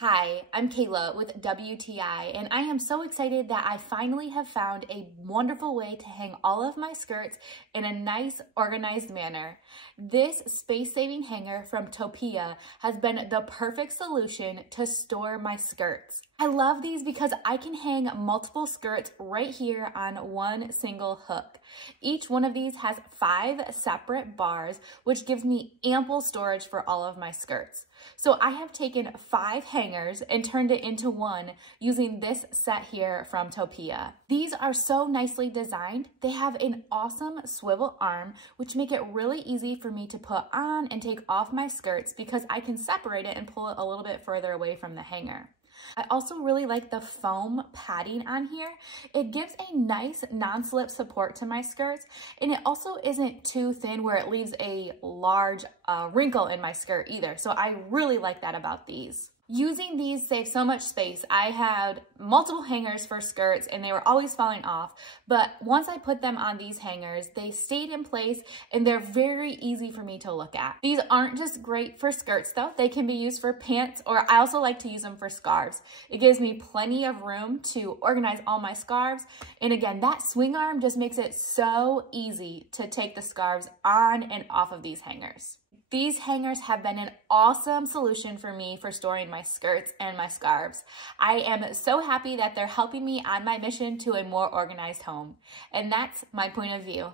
Hi, I'm Kayla with WTI, and I am so excited that I finally have found a wonderful way to hang all of my skirts in a nice, organized manner. This space-saving hanger from TOPIA has been the perfect solution to store my skirts. I love these because I can hang multiple skirts right here on one single hook. Each one of these has 5 separate bars, which gives me ample storage for all of my skirts. So I have taken 5 hangers and turned it into one using this set here from TOPIA. These are so nicely designed. They have an awesome swivel arm, which make it really easy for me to put on and take off my skirts because I can separate it and pull it a little bit further away from the hanger. I also really like the foam padding on here. It gives a nice non-slip support to my skirts, and it also isn't too thin where it leaves a large wrinkle in my skirt either. So I really like that about these. Using these saves so much space. I had multiple hangers for skirts and they were always falling off, but once I put them on these hangers, they stayed in place and they're very easy for me to look at. These aren't just great for skirts though. They can be used for pants, or I also like to use them for scarves. It gives me plenty of room to organize all my scarves. And again, that swing arm just makes it so easy to take the scarves on and off of these hangers. These hangers have been an awesome solution for me for storing my skirts and my scarves. I am so happy that they're helping me on my mission to a more organized home. And that's my point of view.